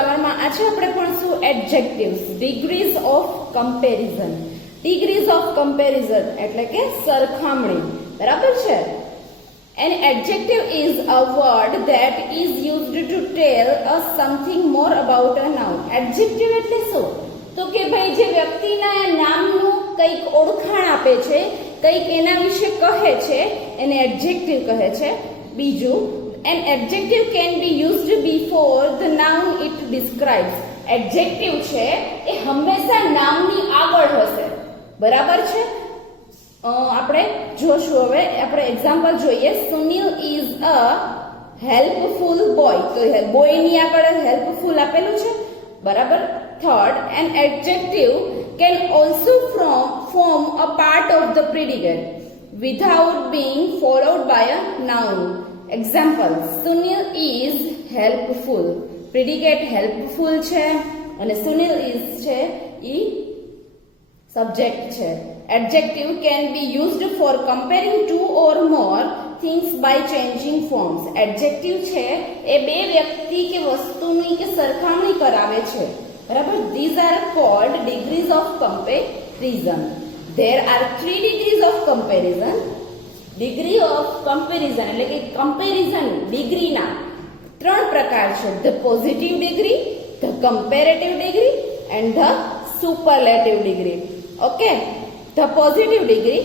ગ્રામરમાં આજે આપણે ભણશું adjectives, degrees of comparison. Degrees of comparison એટલે કે સરખામણી, બરાબર છે. An adjective is a word that is used to tell us something more about a noun. Adjective એટલે શું? તો કે ભાઈ જે વ્યક્તિના નામનું કંઈક ઓળખાણ આપે છે, કંઈક એના વિશે કહે છે, એને એડજેક્ટિવ કહે છે. બીજું, an adjective can be used before the noun it describes. Adjective છે એ હંમેશા નામની આગળ હશે, બરાબર છે. આપણે જોશું, હવે આપણે એક્ઝામ્પલ જોઈએ. Sunil is a helpful boy, તો બોયની આગળ હેલ્પફુલ આપેલું છે, બરાબર. Third, an adjective can also form a part of the predicate without being followed by a noun. Example, Sunil is helpful. Predicate helpful છે અને Sunil is છે ઈ subject છે. Adjective can be used for comparing two or more things by changing forms. Adjective છે એ બે વ્યક્તિ કે વસ્તુની કે સરખામણી કરાવે છે, બરાબર. These are called degrees of comparison. There are 3 degrees of comparison. Degree of comparison એટલે કે કમ્પેરિઝન ડિગ્રીના 3 પ્રકાર છે: the positive degree, the comparative degree and the superlative degree. Okay, the positive degree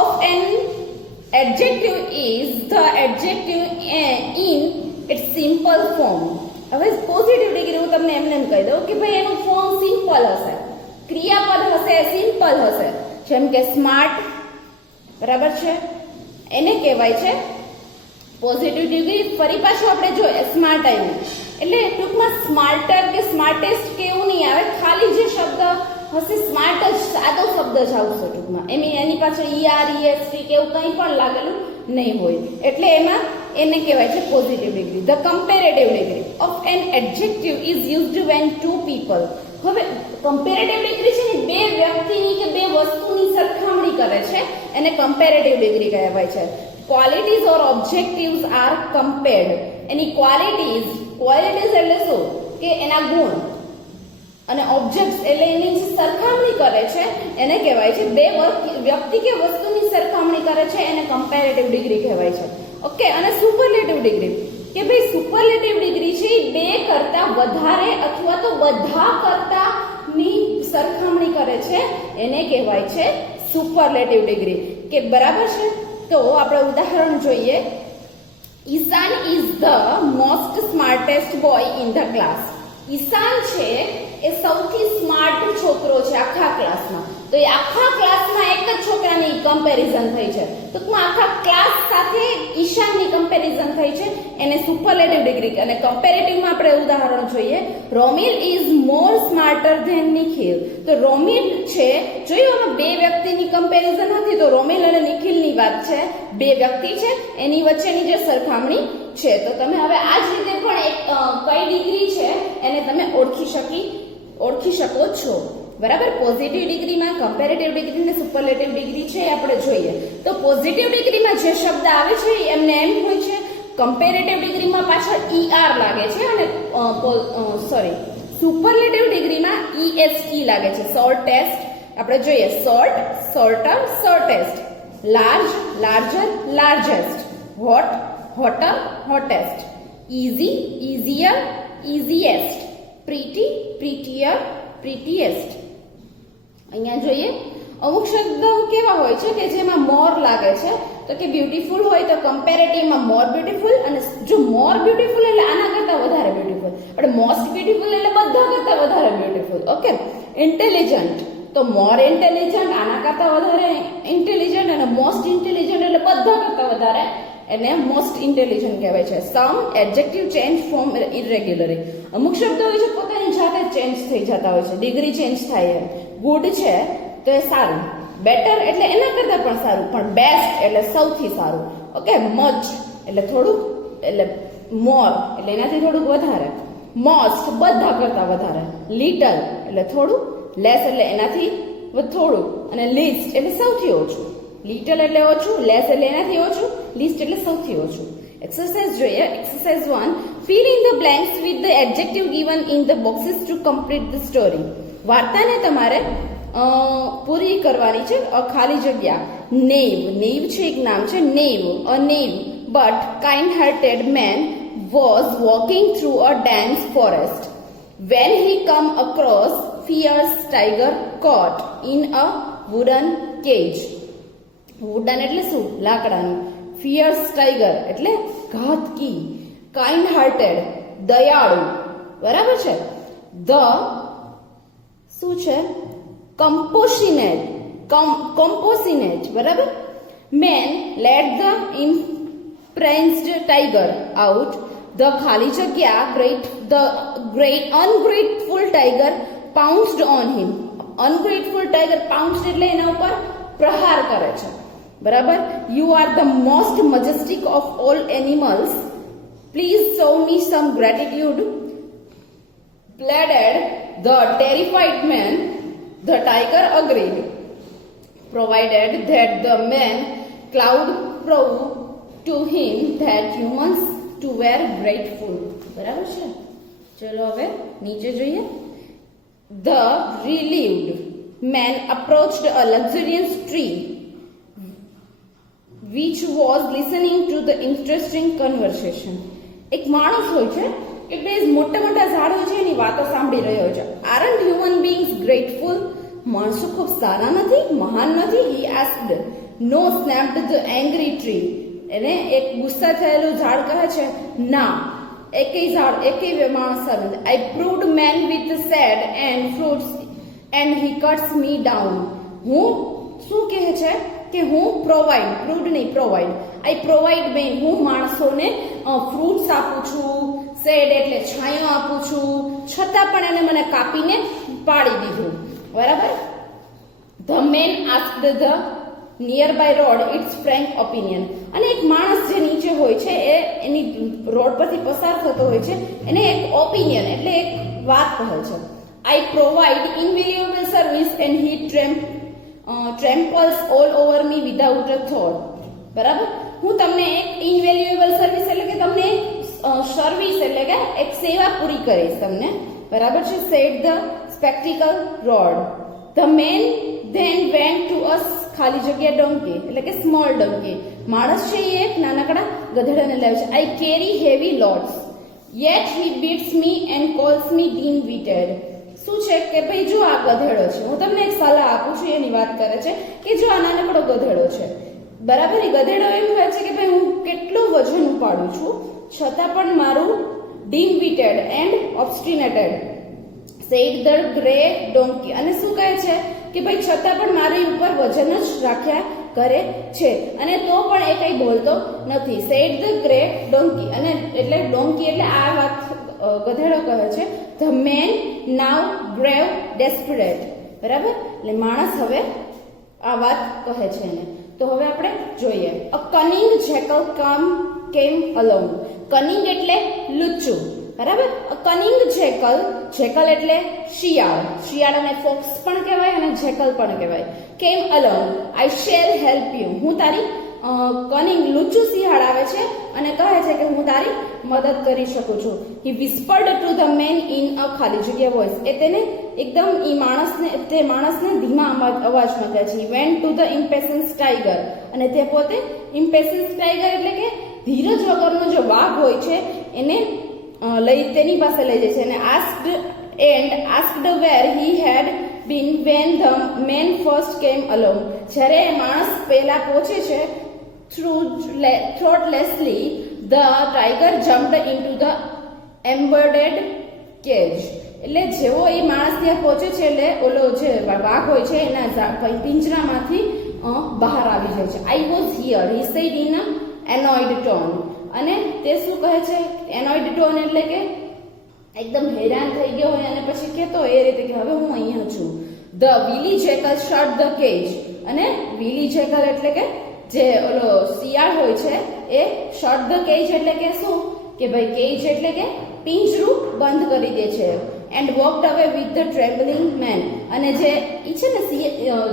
of an adjective is the adjective in its simple form. હવે positive degree હું તમને એમને કહી દઉં કે ભાઈ એનું ફોર્મ સિમ્પલ હશે, ક્રિયાપદ હશે, સિમ્પલ હશે. જેમ કે સ્માર્ટ, બરાબર છે, એને કહેવાય છે પોઝિટિવ ડિગ્રી. ફરી પાછું આપણે જોઈએ સ્માર્ટ આવ્યું એટલે ટૂંકમાં સ્માર્ટર કે સ્માર્ટેસ્ટ કે એવું નહીં આવે, ખાલી જે શબ્દ હશે સ્માર્ટ જ, સાદો શબ્દ જ આવશે ટૂંકમાં. એની પાછળ ER, EST કે એવું કંઈ પણ લાગેલું નહીં હોય, એટલે એમાં એને કહેવાય છે positive degree. The comparative degree of an adjective is used when 2 people. હવે કમ્પેરેટિવ ડિગ્રી છે ને બે વ્યક્તિની કે બે વસ્તુની સરખામણી કરે છે, એને કમ્પેરેટિવ ડિગ્રી કહેવાય છે. ક્વોલિટીઝ ઓર ઓબ્જેક્ટિવ્સ આર કમ્પેર્ડ. એની ક્વોલિટીઝ એટલે શું કે એના ગુણ, અને ઓબ્જેક્ટ્સ એટલે એની જે સરખામણી કરે છે એને કહેવાય છે, બે વ્યક્તિ કે વસ્તુની સરખામણી કરે છે એને કમ્પેરેટિવ ડિગ્રી કહેવાય છે. ઓકે, અને સુપરલેટિવ ડિગ્રી કે ભાઈ સુપરલેટિવ ડિગ્રી છે એ બે કરતા વધારે અથવા તો બધા કરતાની સરખામણી કરે છે, એને કહેવાય છે સુપરલેટિવ ડિગ્રી. કે બરાબર છે. તો આપણે ઉદાહરણ જોઈએ. Ishaan is the most smartest boy in the class. Ishaan છે એ સૌથી સ્માર્ટ છોકરો છે આખા ક્લાસમાં. તો એ આખા ક્લાસમાં એક જ છોકરાની કમ્પેરિઝન થઈ છે, ટૂંકમાં આખા ક્લાસ સાથે ઈશાનની કમ્પેરિઝન થઈ છે, એને સુપરલેટિવ ડિગ્રી. અને કમ્પેરેટિવમાં આપણે ઉદાહરણ જોઈએ. Romil is more smarter than Nikhil. તો રોમિલ છે, જોયું હવે બે વ્યક્તિની કમ્પેરિઝન હતી, તો રોમિલ અને નિખિલની વાત છે, બે વ્યક્તિ છે એની વચ્ચેની જે સરખામણી છે. તો તમે હવે આ જ રીતે પણ એક કઈ ડિગ્રી છે એને તમે ઓળખી શકો છો, બરાબર. પોઝિટિવ ડિગ્રીમાં કમ્પેરેટિવ ડિગ્રી અને સુપરલેટિવ ડિગ્રી છે આપણે જોઈએ. તો પોઝિટિવ ડિગ્રીમાં જે શબ્દ આવે છે એમને એમ હોય છે, કમ્પેરેટિવ ડિગ્રીમાં પાછળ ER લાગે છે, અને સુપરલેટિવ ડિગ્રીમાં EST લાગે છે. શોર્ટેસ્ટ આપણે જોઈએ, short, shorter, shortest. Large, larger, largest. Hot, hotter, hottest. Easy, easier, easiest. Pretty, prettier, prettiest. અહીંયા જોઈએ અમુક શબ્દો કેવા હોય છે કે જેમાં મોર લાગે છે. તો કે બ્યુટીફુલ હોય તો કમ્પેરેટિવમાં મોર બ્યુટીફુલ, અને જો મોર બ્યુટીફુલ એટલે આના કરતા વધારે બ્યુટીફુલ, એટલે મોસ્ટ બ્યુટીફુલ એટલે બધા કરતા વધારે બ્યુટીફુલ. ઓકે. ઇન્ટેલિજન્ટ તો મોર ઇન્ટેલિજન્ટ, આના કરતા વધારે ઇન્ટેલિજન્ટ, અને મોસ્ટ ઇન્ટેલિજન્ટ એટલે બધા કરતા વધારે, એને મોસ્ટ ઇન્ટેલિજન્ટ કહેવાય છે. સમ એડજેક્ટિવ ચેન્જ ફોર્મ ઇરેગ્યુલરલી. અમુક શબ્દો હોય છે પોતાની જાતે ચેન્જ થઈ જતા હોય છે, ડિગ્રી ચેન્જ થાય. ગુડ છે તો એ સારું, બેટર એટલે એના કરતા પણ સારું, પણ બેસ્ટ એટલે સૌથી સારું. ઓકે. મચ એટલે થોડુંક, એટલે મોર એટલે એનાથી થોડુંક વધારે. મોસ્ટ બધા કરતા વધારે. લિટલ એટલે થોડું. લેસ એટલે એનાથી થોડું, અને લીસ્ટ એટલે સૌથી ઓછું. લિટલ એટલે ઓછું, લેસ એટલે એનાથી ઓછું, લીસ્ટ એટલે સૌથી ઓછું. એક્સરસાઇઝ જોઈએ. Exercise 1. fill in the blanks with the adjective given in the boxes to complete the story. વાર્તાને તમારે પૂરી કરવાની છે. ખાલી જગ્યા. નેવ છે એક નામ છે નેવ. અ નેવ but kind-hearted man was walking through a dense forest when he come across fierce tiger caught in a wooden cage. wooden એટલે શું? લાકડાનું. fierce tiger એટલે ઘાતકી. kind-hearted દયાળુ. બરાબર છે. the શું છે? compassionate બરાબર. man let the pranced tiger out. The ખાલી જગ્યા ungrateful tiger pounced on him. ungrateful tiger pounced એટલે એના ઉપર પ્રહાર કરે છે. બરાબર. You are the most majestic of all animals. Please show me some gratitude. Pleaded the terrified man. The tiger agreed, provided that the man cloud prove to him that humans to were grateful. બરાબર છે. ચલો હવે નીચે જોઈએ. The relieved man approached a luxurious tree which was listening to the interesting conversation. એક માણસ હોય છે એટલે મોટા મોટા ઝાડ હોય છે એની વાતો સાંભળી રહ્યો છે. Aren't human beings grateful? માણસો ખૂબ સારા નથી? મહાન નથી? He asked. No, snapped the angry tree. એને એક ગુસ્સા થયેલું ઝાડ કહે છે ના, એકેય માણસ સારું નથી. I proved man with seed and fruits and he cuts me down. હું શું કહે છે કે હું પ્રોવાઈડ આઈ પ્રોવાઈડ મેન હું માણસોને ફ્રૂટ્સ આપું છું, શેડ એટલે છાંયો આપું છું, છતાં પણ એને મને કાપીને પાડી દીધું. બરાબર. The man asked the nearby road it's frank opinion. અને એક માણસ જે નીચે હોય છે એ એની રોડ પરથી પસાર થતો હોય છે એને એક ઓપિનિયન એટલે એક વાત કહે છે. I provide invaluable service and he tramples all over me without a thought. બરાબર. હું તમને એક ઇનવેલ્યુએબલ સર્વિસ એટલે કે તમને સર્વિસ એટલે કે એક સેવા પૂરી કરીશ તમને. બરાબર છે. Said the spectacle road. The man then went to a ખાલી જગ્યા ડોંકી એટલે કે સ્મોલ ડોંકી. માણસ છે એ એક નાનકડા ગધેડાને લાવે છે. I carry heavy loads yet he beats me and calls me dim witted. શું છે કે ભાઈ જો આ ગધેડો છે, હું તમને એક સલાહ આપું છું એની વાત કરે છે કે જો આ નાનકડો ગધેડો છે બરાબર. એ ગધેડો એમ કહે છે કે ભાઈ હું કેટલું વજન ઉપાડું છું છતાં પણ મારું dim witted and obstinated. Said the grey donkey. અને શું કહે છે કે ભાઈ છતાં પણ મારી ઉપર વજન જ રાખ્યા કરે છે અને તો પણ એ કઈ બોલતો નથી. Said the grey donkey. અને એટલે ડોંકી એટલે આ વાત ગધેડો કહે છે. The man now grew desperate. બરાબર. એટલે માણસ હવે આ વાત કહે છે એને. તો હવે આપણે જોઈએ. અ કનિંગ જેકલ કેમ અલોંગ. કનિંગ એટલે લુચ્ચું. બરાબર. અ કનિંગ જેકલ એટલે શિયાળાને ફોક્સ પણ કહેવાય અને જેકલ પણ કહેવાય. કેમ along. I shell help you. હું તારી કનિંગ લુચ્ચું શિયાળ આવે છે અને કહે છે કે હું તારી મદદ કરી શકું છું. He whispered to the man in a ખાલી જગ્યા વોઇસ. એ તેને એકદમ તે માણસને ધીમા અવાજમાં કહે છે. He went to the impatience tiger. અને તે પોતે ઇમ્પેશન્સ ટાઈગર એટલે કે ધીરજ વગરનો જે વાઘ હોય છે એને તેની પાસે લઈ જાય છે. અને asked where he had been when the man first came along. જ્યારે માણસ પહેલા પહોંચે છે thoughtlessly the tiger jumped into the embedded cage. એટલે જેવો એ માણસ ત્યાં પહોંચે છે એટલે ઓલો જે વાઘ હોય છે એના પિંજરામાંથી બહાર આવી જાય છે. I was here, he said in an annoyed tone. અને તે શું કહે છે? એનોઇડ ટોન એટલે કે એકદમ હેરાન થઈ ગયો હોય અને પછી કહેતો એ રીતે કે હવે હું અહીંયા છું. The Wiley jackal shirt the cage. અને વિલી જેકલ એટલે કે જે ઓલો શિયાળ હોય છે એ શટ ધ કેજ એટલે કે શું કે ભાઈ કેજ એટલે કે પિંજરું બંધ કરી દે છે and walked away with the trembling man. અને જે ઈ છે ને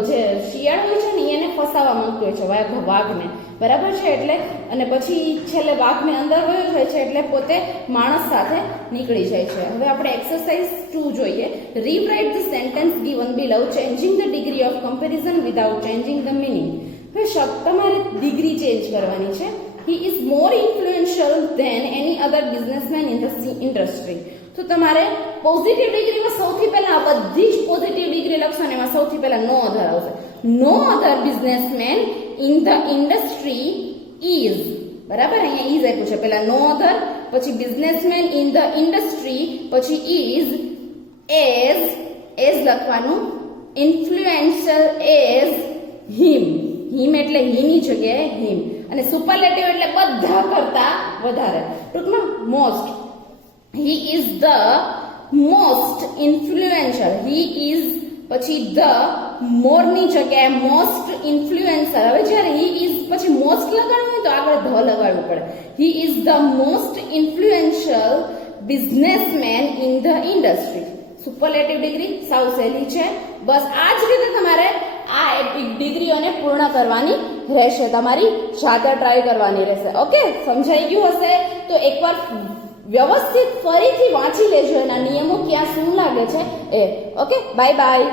જે શિયાળ હોય છે ને એને ફસાવા માંગતો હોય છે વાઘને, બરાબર છે. એટલે અને પછી છેલ્લે વાઘને અંદર વયો જાય છે એટલે પોતે માણસ સાથે નીકળી જાય છે. હવે આપણે એક્સરસાઇઝ 2 જોઈએ. Rewrite the sentence given below changing the degree of comparison without changing the meaning. હવે તમારે ડિગ્રી ચેન્જ કરવાની છે. He is more influential than any other businessman in the industry. તો તમારે પોઝિટિવ ડિગ્રીમાં સૌથી પહેલા આ બધી જ પોઝિટિવ ડિગ્રી લખશો ને એમાં સૌથી પહેલા નો અધર આવશે. No other businessman in the industry is, બરાબર. અહીંયા ઇઝ આપ્યું છે, પહેલા નો અધર, પછી બિઝનેસમેન ઇન ધ ઇન્ડસ્ટ્રી, પછી ઇઝ, એઝ લખવાનું, ઇન્ફ્લુએન્શિયલ એઝ, હિમ એટલે હીની જગ્યાએ હિમ, અને સુપરલેટિવ એટલે બધા કરતા વધારે. ટૂંકમાં most. He is the most influential. He is પછી ધ મોરની જગ્યાએ મોસ્ટ ઇન્ફ્લુએન્સર. હવે જ્યારે હી ઇઝ પછી મોસ્ટ લગાડવું હોય તો આગળ ધ લગાડવું પડે. He is the most influential businessman in the industry. Superlative degree સાવ સહેલી છે. બસ આ જ રીતે તમારે આ ડિગ્રીઓને પૂર્ણ કરવાની રહેશે, તમારી જાતે ટ્રાય કરવાની રહેશે. ઓકે, સમજાઈ ગયું હશે તો એકવાર વ્યવસ્થિત ફરીથી વાંચી લેજો એના નિયમો ક્યાં શું લાગે છે એ. Okay, bye bye.